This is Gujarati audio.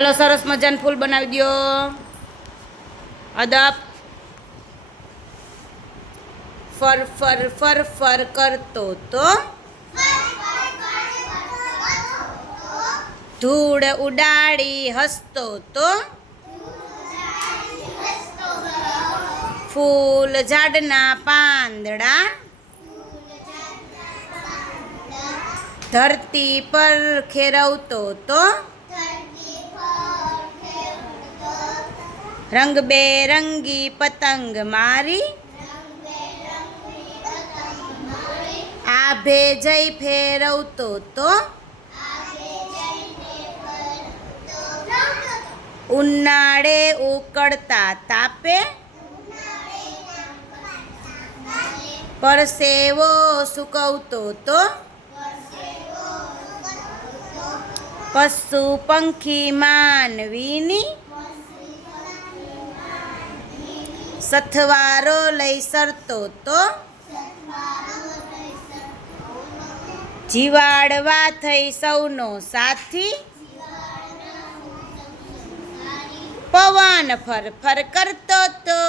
ચાલો, સરસ મજાનું ફૂલ બનાવી દો અદબ. ફર ફર ફર ફર કરતો તો. ધૂળ ઉડાડી હસતો તો. ફૂલ ઝાડના પાંદડા. ધરતી પર ખેરવતો તો. રંગબેરંગી પતંગ મારી. આભે જઈ ફેરવતો તો ઉનાળે ઉકળતા તાપે. પરસેવો સુકવતો તો. પશુ પંખી માનવીની. સથવારો લઈ સરતો તો? જીવાડવા થઈ સૌનો સાથી? પવન ફર ફર કરતો તો?